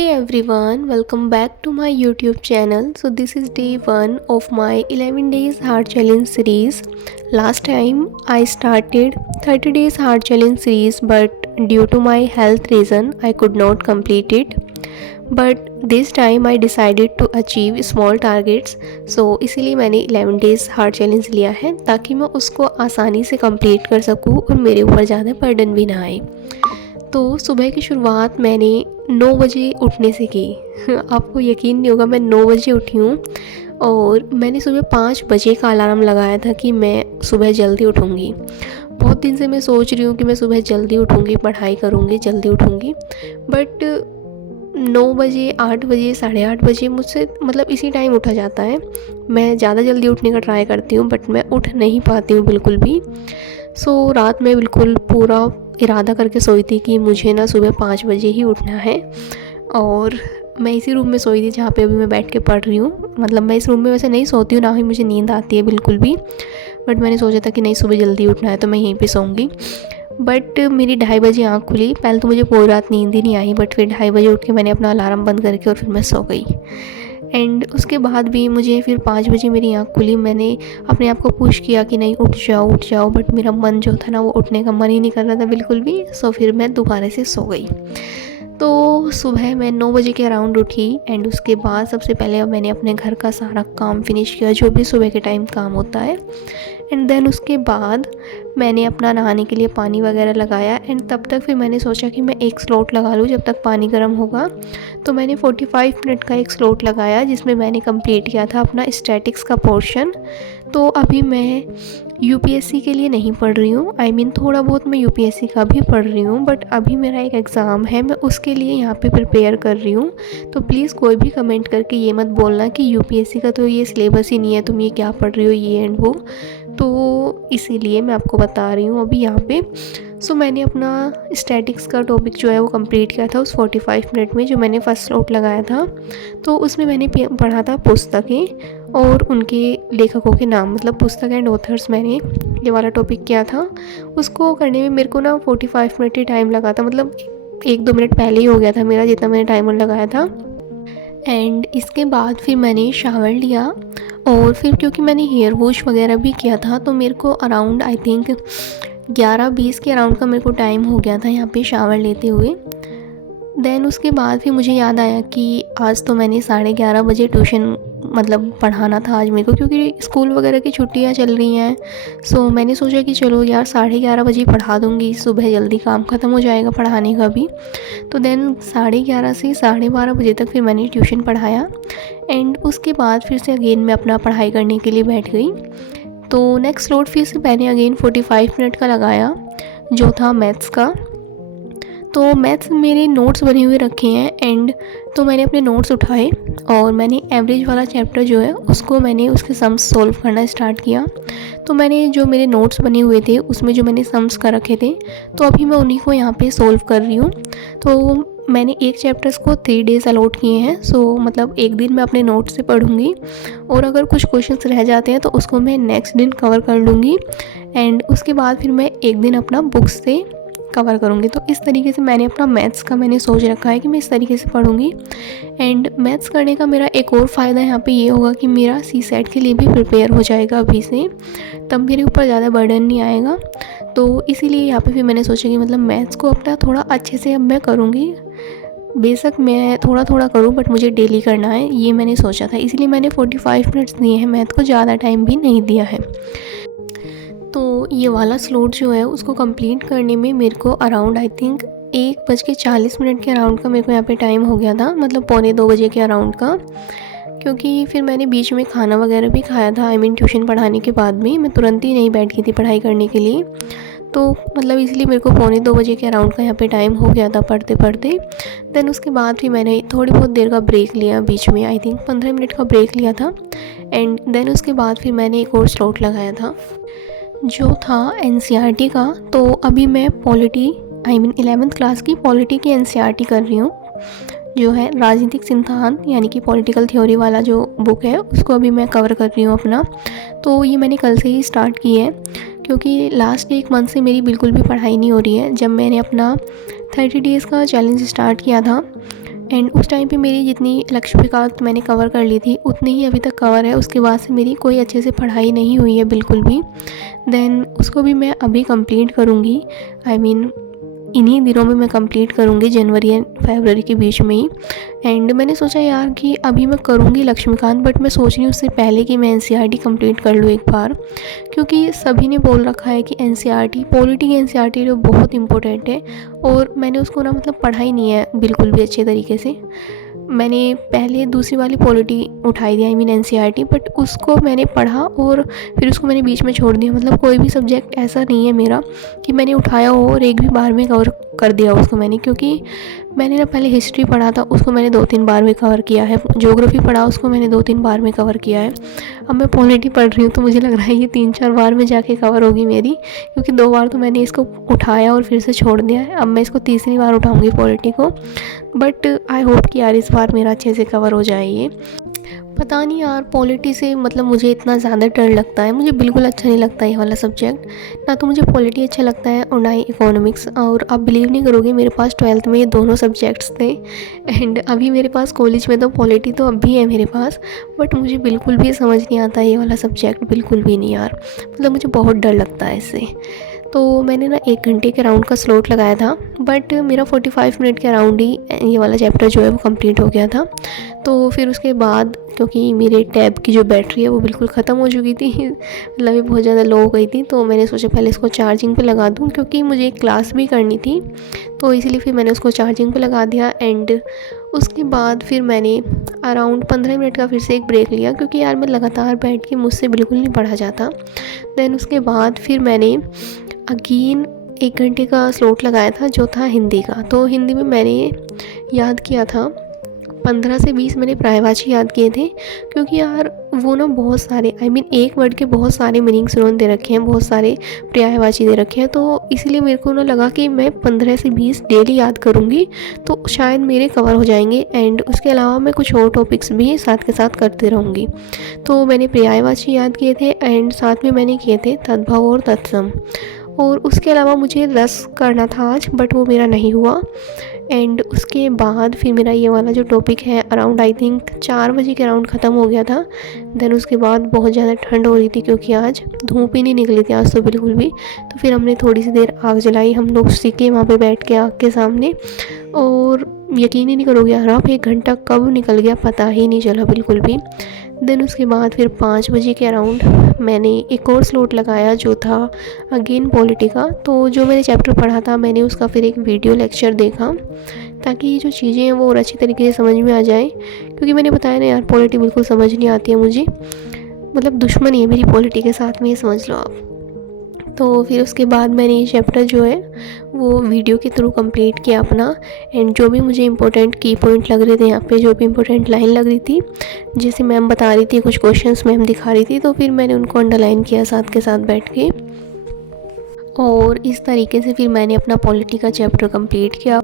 Hey everyone, welcome back to my YouTube channel. So this is day 1 of my 11 days heart challenge series. Last time I started 30 days heart challenge series, but due to my health reason I could not complete it. But this time I decided to achieve small targets. So इसीलिए मैंने 11 days heart challenge लिया है ताकि मैं उसको आसानी से complete कर सकूँ और मेरे ऊपर ज़्यादा burden भी ना आए। तो सुबह की शुरुआत मैंने 9 बजे उठने से की। आपको यकीन नहीं होगा, मैं 9 बजे उठी हूँ और मैंने सुबह 5 बजे का अलार्म लगाया था कि मैं सुबह जल्दी उठूँगी। बहुत दिन से मैं सोच रही हूँ कि मैं सुबह जल्दी उठूँगी, पढ़ाई करूँगी, जल्दी उठूँगी, बट 9 बजे, 8 बजे, 8:30 बजे मुझसे मतलब इसी टाइम उठा जाता है। मैं ज़्यादा जल्दी उठने का ट्राई करती हूँ बट मैं उठ नहीं पाती हूँ बिल्कुल भी। सो रात में बिल्कुल पूरा इरादा करके सोई थी कि मुझे ना सुबह 5 बजे ही उठना है। और मैं इसी रूम में सोई थी जहाँ पे अभी मैं बैठ के पढ़ रही हूँ। मतलब मैं इस रूम में वैसे नहीं सोती हूँ, ना ही मुझे नींद आती है बिल्कुल भी, बट मैंने सोचा था कि नहीं सुबह जल्दी उठना है तो मैं यहीं पे सोऊंगी। बट मेरी 2:30 बजे आँख खुली। पहले तो मुझे पूरी रात नींद ही नहीं आई, बट फिर 2:30 बजे उठ के मैंने अपना अलार्म बंद करके और फिर मैं सो गई। एंड उसके बाद भी मुझे फिर 5 बजे मेरी आँख खुली। मैंने अपने आप को पुश किया कि नहीं उठ जाओ, बट मेरा मन जो था ना वो उठने का मन ही नहीं कर रहा था बिल्कुल भी। सो फिर मैं दोबारा से सो गई। तो सुबह मैं 9 बजे के अराउंड उठी एंड उसके बाद सबसे पहले मैंने अपने घर का सारा काम फिनिश किया, जो भी सुबह के टाइम काम होता है। एंड देन उसके बाद मैंने अपना नहाने के लिए पानी वगैरह लगाया एंड तब तक फिर मैंने सोचा कि मैं एक स्लॉट लगा लूँ जब तक पानी गर्म होगा। तो मैंने 45 मिनट का एक स्लॉट लगाया जिसमें मैंने कंप्लीट किया था अपना स्टैटिक्स का पोर्शन। तो अभी मैं यूपीएससी के लिए नहीं पढ़ रही हूँ, थोड़ा बहुत मैं यूपीएससी का भी पढ़ रही हूँ, बट अभी मेरा एक एग्ज़ाम है, मैं उसके लिए यहाँ पे प्रिपेयर कर रही हूँ। तो प्लीज़ कोई भी कमेंट करके ये मत बोलना कि यूपीएससी का तो ये सिलेबस ही नहीं है, तुम ये क्या पढ़ रही हो ये एंड वो। तो इसीलिए मैं आपको बता रही हूँ अभी यहाँ पे। सो मैंने अपना स्टैटिक्स का टॉपिक जो है वो कंप्लीट किया था उस 45 मिनट में जो मैंने फ़र्स्ट स्लॉट लगाया था। तो उसमें मैंने पढ़ा था पुस्तकें और उनके लेखकों के नाम, मतलब पुस्तक एंड ऑथर्स, मैंने ये वाला टॉपिक किया था। उसको करने में मेरे को ना 45 मिनट ही टाइम लगा था, मतलब 1-2 मिनट पहले ही हो गया था मेरा जितना मैंने टाइमर लगाया था। एंड इसके बाद फिर मैंने शावर लिया और फिर क्योंकि मैंने हेयर वॉश वगैरह भी किया था तो मेरे को अराउंड आई थिंक 11-20 के अराउंड का मेरे को टाइम हो गया था यहाँ पे शावर लेते हुए। देन उसके बाद फिर मुझे याद आया कि आज तो मैंने 11:30 बजे ट्यूशन मतलब पढ़ाना था आज मेरे को, क्योंकि स्कूल वगैरह की छुट्टियां चल रही हैं। सो मैंने सोचा कि चलो यार 11:30 बजे पढ़ा दूँगी, सुबह जल्दी काम ख़त्म हो जाएगा पढ़ाने का भी। तो देन 11:30 से 12:30 बजे तक फिर मैंने ट्यूशन पढ़ाया एंड उसके बाद फिर से अगेन मैं अपना पढ़ाई करने के लिए बैठ गई। तो नेक्स्ट स्लॉट फिर से मैंने अगेन 45 मिनट का लगाया जो था मैथ्स का। तो मैथ्स मेरे नोट्स बने हुए रखे हैं एंड तो मैंने अपने नोट्स उठाए और मैंने एवरेज वाला चैप्टर जो है उसको मैंने उसके सम्स सॉल्व करना स्टार्ट किया। तो मैंने जो मेरे नोट्स बने हुए थे उसमें जो मैंने सम्स कर रखे थे तो अभी मैं उन्हीं को यहाँ पे सॉल्व कर रही हूँ। तो मैंने एक चैप्टर्स को 3 डेज़ अलॉट किए हैं। सो मतलब एक दिन मैं अपने नोट्स से पढ़ूँगी और अगर कुछ क्वेश्चंस रह जाते हैं तो उसको मैं नेक्स्ट दिन कवर कर लूँगी एंड उसके बाद फिर मैं एक दिन अपना बुक्स से कवर करूँगी। तो इस तरीके से मैंने अपना मैथ्स का मैंने सोच रखा है कि मैं इस तरीके से पढ़ूँगी। एंड मैथ्स करने का मेरा एक और फ़ायदा यहाँ पे ये होगा कि मेरा सीसेट के लिए भी प्रिपेयर हो जाएगा अभी से, तब मेरे ऊपर ज़्यादा बर्डन नहीं आएगा। तो इसीलिए यहाँ पे फिर मैंने सोचा कि मतलब मैथ्स को अपना थोड़ा अच्छे से अब मैं करूँगी। बेशक मैं थोड़ा थोड़ा करूँ बट मुझे डेली करना है, ये मैंने सोचा था, इसलिए मैंने 45 मिनट्स दिए हैं, मैथ को ज़्यादा टाइम भी नहीं दिया है। तो ये वाला स्लॉट जो है उसको कंप्लीट करने में मेरे को अराउंड आई थिंक 1:40 के अराउंड का मेरे को यहाँ पे टाइम हो गया था, मतलब 1:45 बजे के अराउंड का। क्योंकि फिर मैंने बीच में खाना वगैरह भी खाया था, ट्यूशन पढ़ाने के बाद भी मैं तुरंत ही नहीं बैठ गई थी पढ़ाई करने के लिए। तो मतलब इसलिए मेरे को 1:45 बजे के अराउंड का यहाँ पे टाइम हो गया था पढ़ते पढ़ते। देन उसके बाद फिर मैंने थोड़ी बहुत देर का ब्रेक लिया बीच में, आई थिंक 15 मिनट का ब्रेक लिया था एंड देन उसके बाद फिर मैंने एक और स्लॉट लगाया था जो था एनसीईआरटी का। तो अभी मैं पॉलिटी 11th क्लास की पॉलिटी की एनसीईआरटी कर रही हूँ, जो है राजनीतिक सिद्धांत यानी कि पॉलिटिकल थ्योरी वाला जो बुक है उसको अभी मैं कवर कर रही हूँ अपना। तो ये मैंने कल से ही स्टार्ट की है क्योंकि लास्ट 1 मंथ से मेरी बिल्कुल भी पढ़ाई नहीं हो रही है। जब मैंने अपना 30 डेज़ का चैलेंज स्टार्ट किया था एंड उस टाइम पे मेरी जितनी लक्ष्मीकांत मैंने कवर कर ली थी उतनी ही अभी तक कवर है। उसके बाद से मेरी कोई अच्छे से पढ़ाई नहीं हुई है बिल्कुल भी। देन उसको भी मैं अभी कंप्लीट करूँगी, आई मीन इन्हीं दिनों में मैं कंप्लीट करूँगी, जनवरी एंड फरवरी के बीच में ही। एंड मैंने सोचा यार कि अभी मैं करूँगी लक्ष्मीकांत, बट मैं सोच रही हूँ उससे पहले कि मैं एनसीईआरटी कंप्लीट कर लूँ एक बार, क्योंकि सभी ने बोल रखा है कि एनसीईआरटी पॉलिटी की एनसीईआरटी जो बहुत इंपॉर्टेंट है, और मैंने उसको ना मतलब पढ़ा ही नहीं है बिल्कुल भी अच्छे तरीके से। मैंने पहले दूसरी वाली पॉलिटी उठाई थी, आई मीन एनसीईआरटी, बट उसको मैंने पढ़ा और फिर उसको मैंने बीच में छोड़ दिया। मतलब कोई भी सब्जेक्ट ऐसा नहीं है मेरा कि मैंने उठाया हो और एक भी बार में कवर कर दिया उसको मैंने, क्योंकि मैंने ना पहले हिस्ट्री पढ़ा था, उसको मैंने 2-3 बार में कवर किया है। ज्योग्राफी पढ़ा, उसको मैंने 2-3 बार में कवर किया है। अब मैं पॉलिटी पढ़ रही हूँ तो मुझे लग रहा है ये 3-4 बार में जाके कवर होगी मेरी, क्योंकि 2 बार तो मैंने इसको उठाया और फिर से छोड़ दिया है। अब मैं इसको तीसरी बार उठाऊँगी पॉलिटी को, बट आई होप कि यार इस बार मेरा अच्छे से कवर हो जाए ये। पता नहीं यार, पॉलिटी से मतलब मुझे इतना ज़्यादा डर लगता है, मुझे बिल्कुल अच्छा नहीं लगता ये वाला सब्जेक्ट। ना तो मुझे पॉलिटी अच्छा लगता है और ना ही इकोनॉमिक्स। और आप बिलीव नहीं करोगे, मेरे पास 12th में ये दोनों सब्जेक्ट्स थे, एंड अभी मेरे पास कॉलेज में तो पॉलिटी तो अब भी है मेरे पास, बट मुझे बिल्कुल भी समझ नहीं आता ये वाला सब्जेक्ट, बिल्कुल भी नहीं यार। मतलब मुझे बहुत डर लगता है इससे। तो मैंने ना 1 घंटे के राउंड का स्लॉट लगाया था, बट मेरा 45 मिनट के राउंड ही ये वाला चैप्टर जो है वो कंप्लीट हो गया था। तो फिर उसके बाद क्योंकि मेरे टैब की जो बैटरी है वो बिल्कुल ख़त्म हो चुकी थी, मतलब ये बहुत ज़्यादा लो हो गई थी, तो मैंने सोचा पहले इसको चार्जिंग पे लगा दूँ, क्योंकि मुझे एक क्लास भी करनी थी। तो इसीलिए फिर मैंने उसको चार्जिंग पे लगा दिया। एंड उसके बाद फिर मैंने अराउंड 15 मिनट का फिर से एक ब्रेक लिया, क्योंकि यार मैं लगातार बैठ के मुझसे बिल्कुल नहीं पढ़ा जाता। देन उसके बाद फिर मैंने अगेन 1 घंटे का स्लॉट लगाया था जो था हिंदी का। तो हिंदी में मैंने याद किया था 15 से 20 मैंने पर्यायवाची याद किए थे, क्योंकि यार वो ना बहुत सारे, आई मीन एक वर्ड के बहुत सारे मीनिंग्स उन्होंने दे रखे हैं, बहुत सारे पर्यायवाची दे रखे हैं। तो इसलिए मेरे को ना लगा कि मैं 15 से 20 डेली याद करूँगी तो शायद मेरे कवर हो जाएंगे। एंड उसके अलावा मैं कुछ और टॉपिक्स भी साथ के साथ करते रहूँगी। तो मैंने पर्यायवाची याद किए थे, एंड साथ में मैंने किए थे तद्भव और तत्सम। और उसके अलावा मुझे रस करना था आज, बट वो मेरा नहीं हुआ। एंड उसके बाद फिर मेरा ये वाला जो टॉपिक है अराउंड आई थिंक 4 बजे के अराउंड ख़त्म हो गया था। देन उसके बाद बहुत ज़्यादा ठंड हो रही थी, क्योंकि आज धूप ही नहीं निकली थी आज तो बिल्कुल भी। तो फिर हमने थोड़ी सी देर आग जलाई, हम लोग सीखे वहाँ पे बैठ के आग के सामने, और यकीन ही नहीं करोगे यार आप, 1 घंटा कब निकल गया पता ही नहीं चला बिल्कुल भी। देन उसके बाद फिर 5 बजे के अराउंड मैंने एक और स्लॉट लगाया जो था अगेन पॉलिटी का। तो जो मैंने चैप्टर पढ़ा था मैंने उसका फिर एक वीडियो लेक्चर देखा, ताकि ये जो चीज़ें हैं वो और अच्छी तरीके से समझ में आ जाए, क्योंकि मैंने बताया ना यार पॉलिटी बिल्कुल समझ नहीं आती है मुझे, मतलब दुश्मनी है मेरी पॉलिटी के साथ में, ये समझ लो आप। तो फिर उसके बाद मैंने ये चैप्टर जो है वो वीडियो के थ्रू कंप्लीट किया अपना। एंड जो भी मुझे इंपॉर्टेंट की पॉइंट लग रहे थे यहाँ पे, जो भी इंपॉर्टेंट लाइन लग रही थी, जैसे मैम बता रही थी, कुछ क्वेश्चंस मैम दिखा रही थी, तो फिर मैंने उनको अंडरलाइन किया साथ के साथ बैठ के। और इस तरीके से फिर मैंने अपना पॉलिटी का चैप्टर कंप्लीट किया।